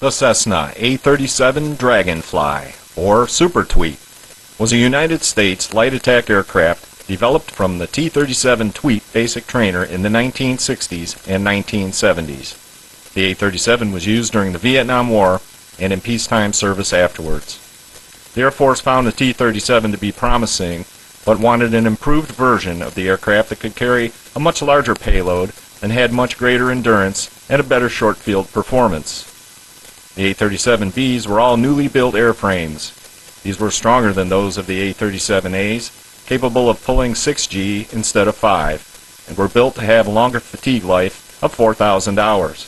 The Cessna A-37 Dragonfly, or Super Tweet, was a United States light attack aircraft developed from the T-37 Tweet basic trainer in the 1960s and 1970s. The A-37 was used during the Vietnam War and in peacetime service afterwards. The Air Force found the T-37 to be promising, but wanted an improved version of the aircraft that could carry a much larger payload and had much greater endurance and a better short field performance. The A-37Bs were all newly built airframes. These were stronger than those of the A-37As, capable of pulling 6G instead of 5, and were built to have a longer fatigue life of 4,000 hours.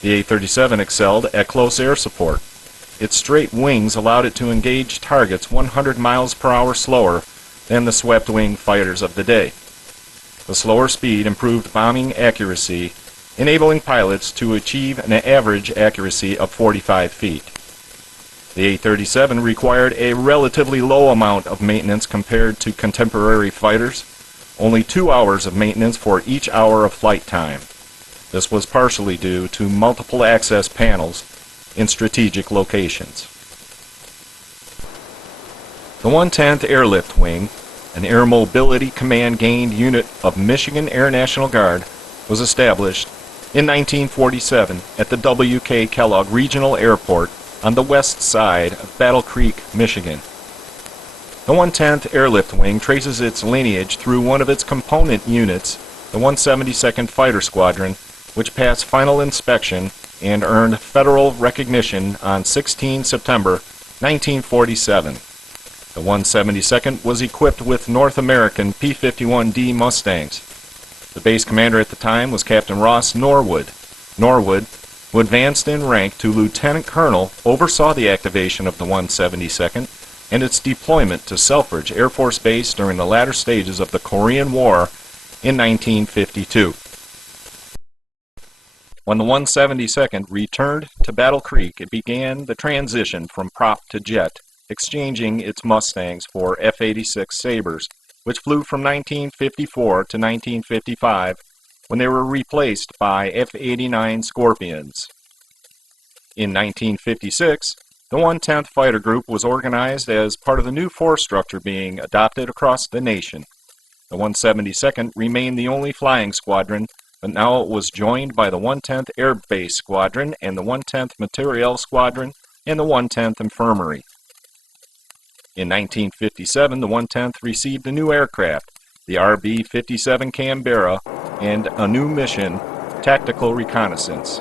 The A-37 excelled at close air support. Its straight wings allowed it to engage targets 100 miles per hour slower than the swept-wing fighters of the day. The slower speed improved bombing accuracy, enabling pilots to achieve an average accuracy of 45 feet. The A-37 required a relatively low amount of maintenance compared to contemporary fighters, only 2 hours of maintenance for each hour of flight time. This was partially due to multiple access panels in strategic locations. The 110th Airlift Wing, an Air Mobility Command gained unit of Michigan Air National Guard, was established in 1947 at the W.K. Kellogg Regional Airport on the west side of Battle Creek, Michigan. The 110th Airlift Wing traces its lineage through one of its component units, the 172nd Fighter Squadron, which passed final inspection and earned federal recognition on 16 September 1947. The 172nd was equipped with North American P-51D Mustangs. The base commander at the time was Captain Ross Norwood. Norwood, who advanced in rank to lieutenant colonel, oversaw the activation of the 172nd and its deployment to Selfridge Air Force Base during the latter stages of the Korean War in 1952. When the 172nd returned to Battle Creek, it began the transition from prop to jet, exchanging its Mustangs for F-86 Sabres, which flew from 1954 to 1955, when they were replaced by F-89 Scorpions. In 1956, the 110th Fighter Group was organized as part of the new force structure being adopted across the nation. The 172nd remained the only flying squadron, but now it was joined by the 110th Air Base Squadron and the 110th Materiel Squadron and the 110th Infirmary. In 1957, the 110th received a new aircraft, the RB-57 Canberra, and a new mission, tactical reconnaissance.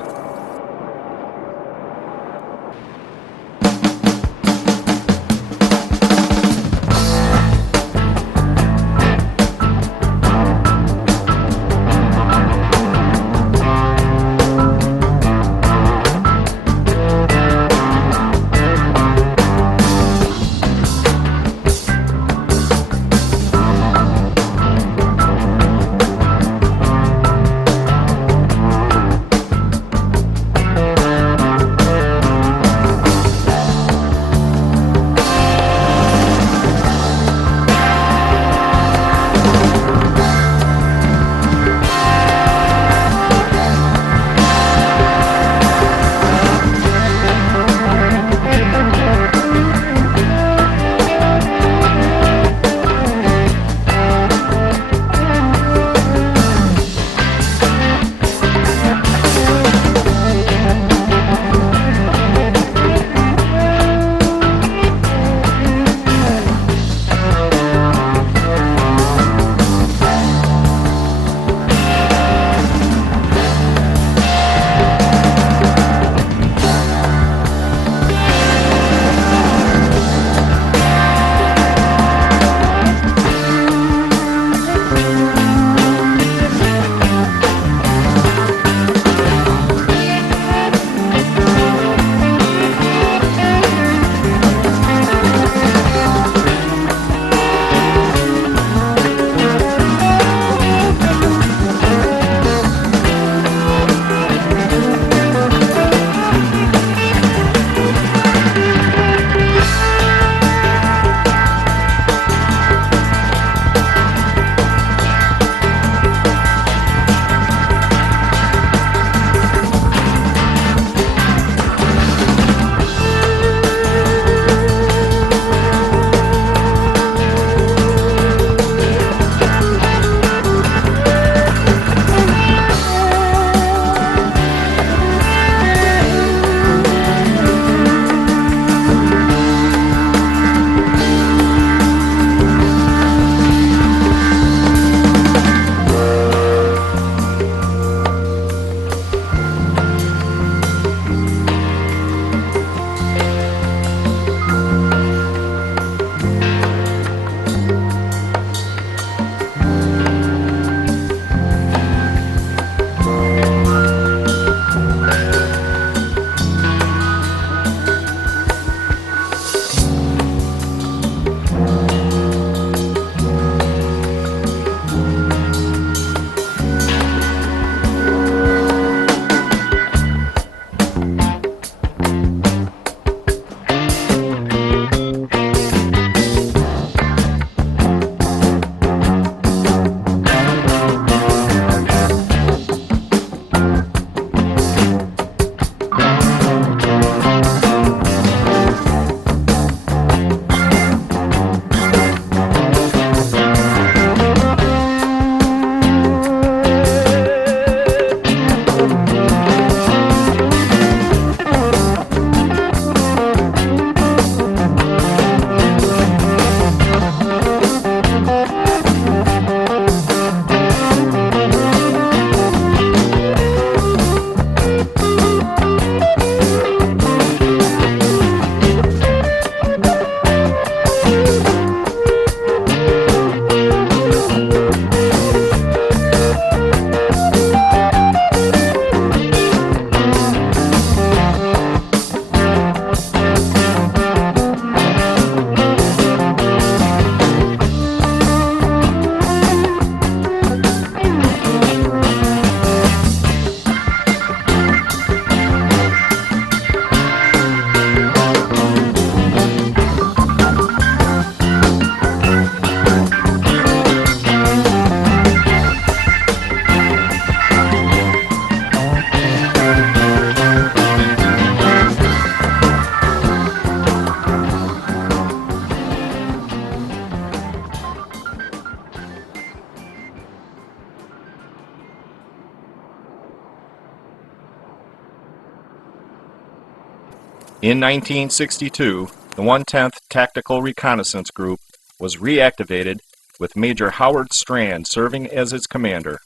In 1962, the 110th Tactical Reconnaissance Group was reactivated with Major Howard Strand serving as its commander.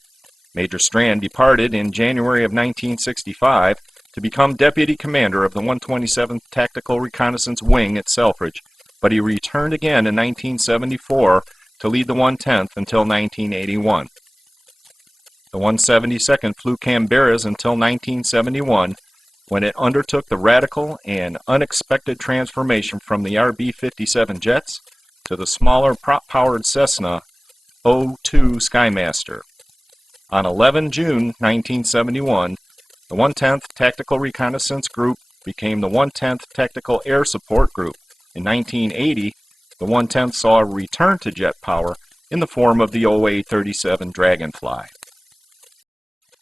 Major Strand departed in January of 1965 to become deputy commander of the 127th Tactical Reconnaissance Wing at Selfridge, but he returned again in 1974 to lead the 110th until 1981. The 172nd flew CANBERRAS until 1971, when it undertook the radical and unexpected transformation from the RB-57 jets to the smaller prop-powered CESSNA O-2 SKYMASTER. On 11 June 1971, the 110th Tactical Reconnaissance Group became the 110th Tactical Air Support Group. In 1980, the 110th saw a return to jet power in the form of the OA-37 Dragonfly.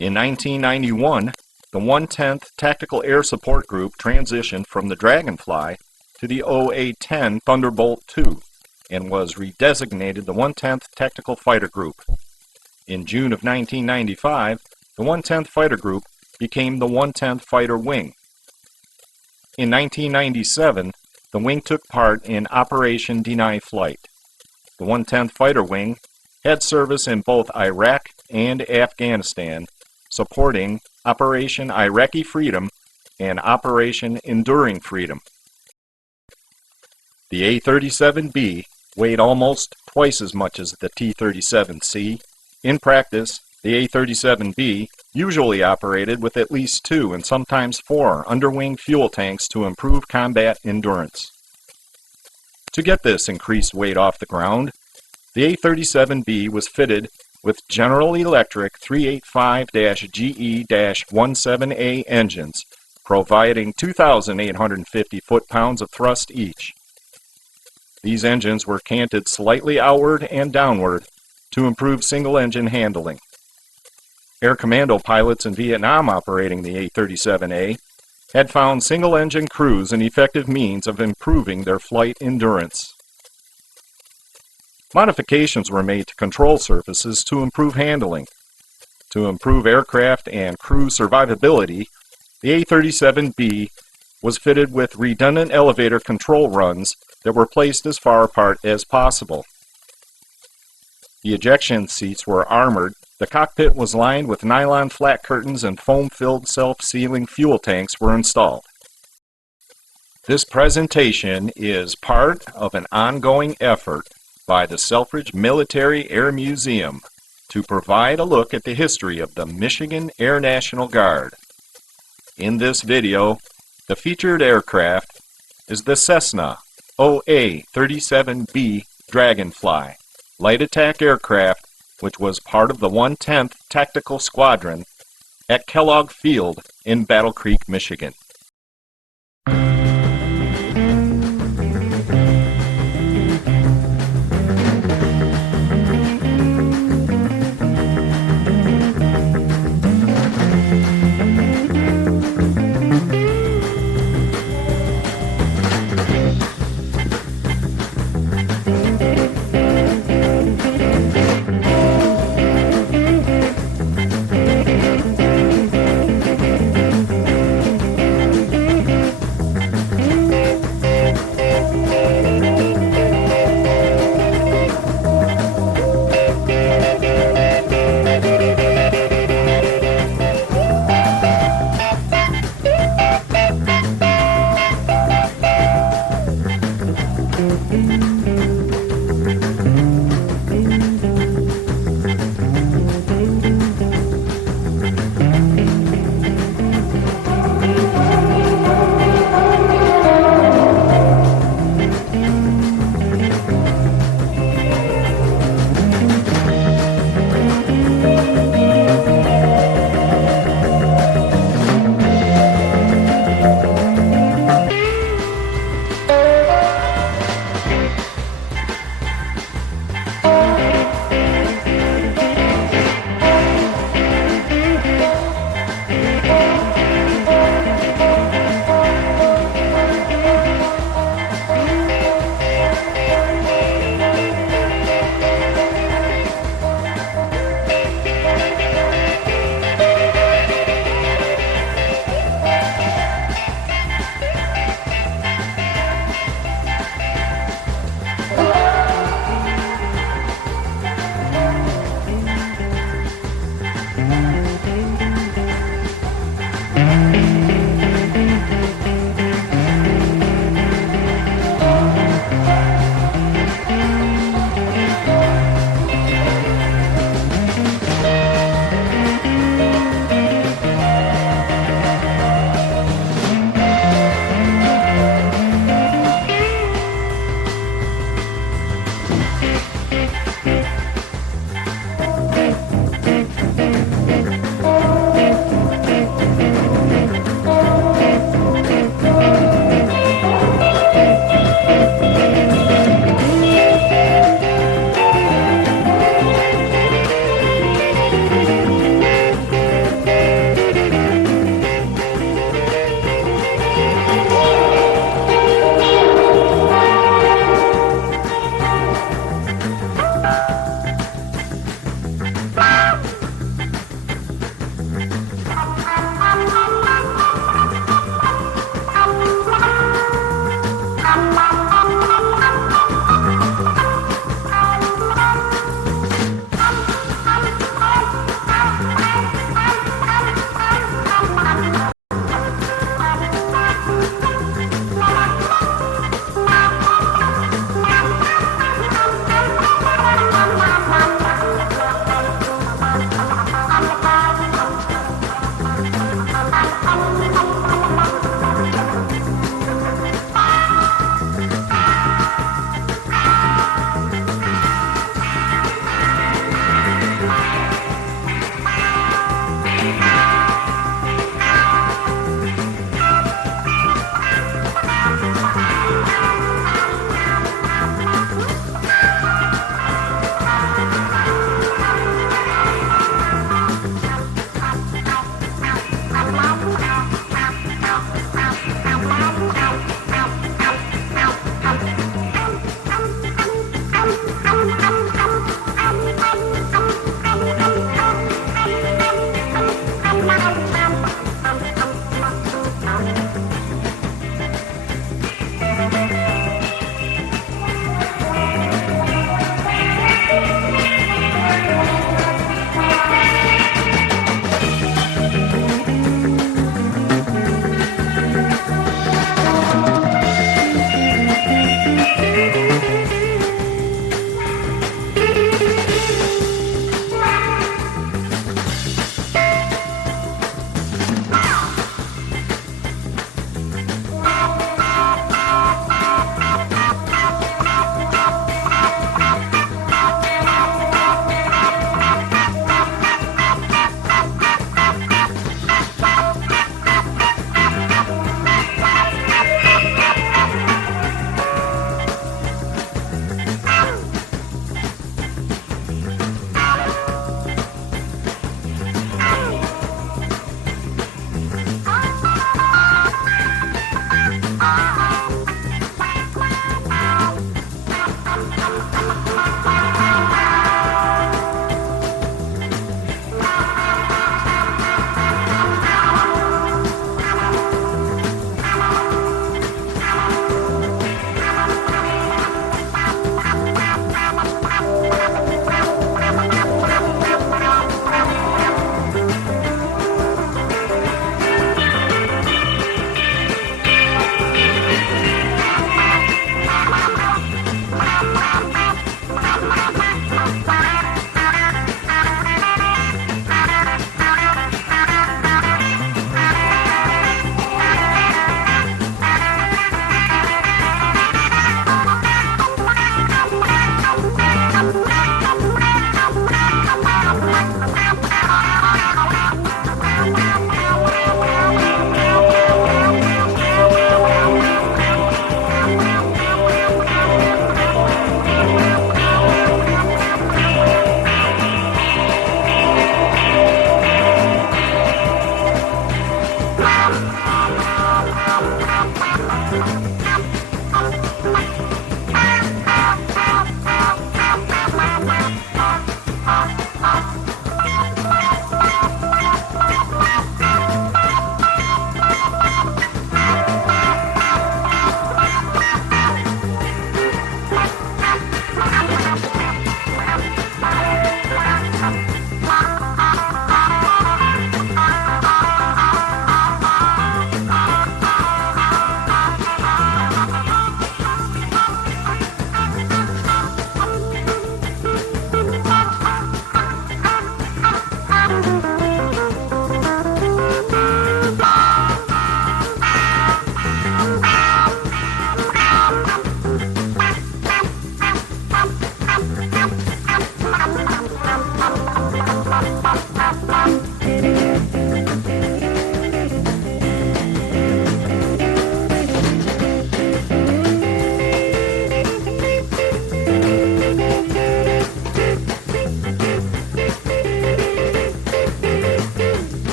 In 1991, the 110th Tactical Air Support Group transitioned from the Dragonfly to the OA-10 Thunderbolt II and was redesignated the 110th Tactical Fighter Group. In June of 1995, the 110th Fighter Group became the 110th Fighter Wing. In 1997, the wing took part in Operation Deny Flight. The 110th Fighter Wing had service in both Iraq and Afghanistan, supporting Operation Iraqi Freedom and Operation Enduring Freedom. The A-37B weighed almost twice as much as the T-37C. In practice, the A-37B usually operated with at least 2 and sometimes 4 underwing fuel tanks to improve combat endurance. To get this increased weight off the ground, the A-37B was fitted with General Electric 385-GE-17A engines, providing 2,850 foot-pounds of thrust each. These engines were canted slightly outward and downward to improve single-engine handling. Air Commando pilots in Vietnam operating the A-37A had found single-engine crews an effective means of improving their flight endurance. Modifications were made to control surfaces to improve handling. To improve aircraft and crew survivability, the A-37B was fitted with redundant elevator control runs that were placed as far apart as possible. The ejection seats were armored. The cockpit was lined with nylon flat curtains and foam-filled self-sealing fuel tanks were installed. This presentation is part of an ongoing effort by the Selfridge Military Air Museum to provide a look at the history of the Michigan Air National Guard. In this video, the featured aircraft is the CESSNA OA-37B Dragonfly, light attack aircraft which was part of the 110th Tactical Squadron at Kellogg Field in Battle Creek, Michigan.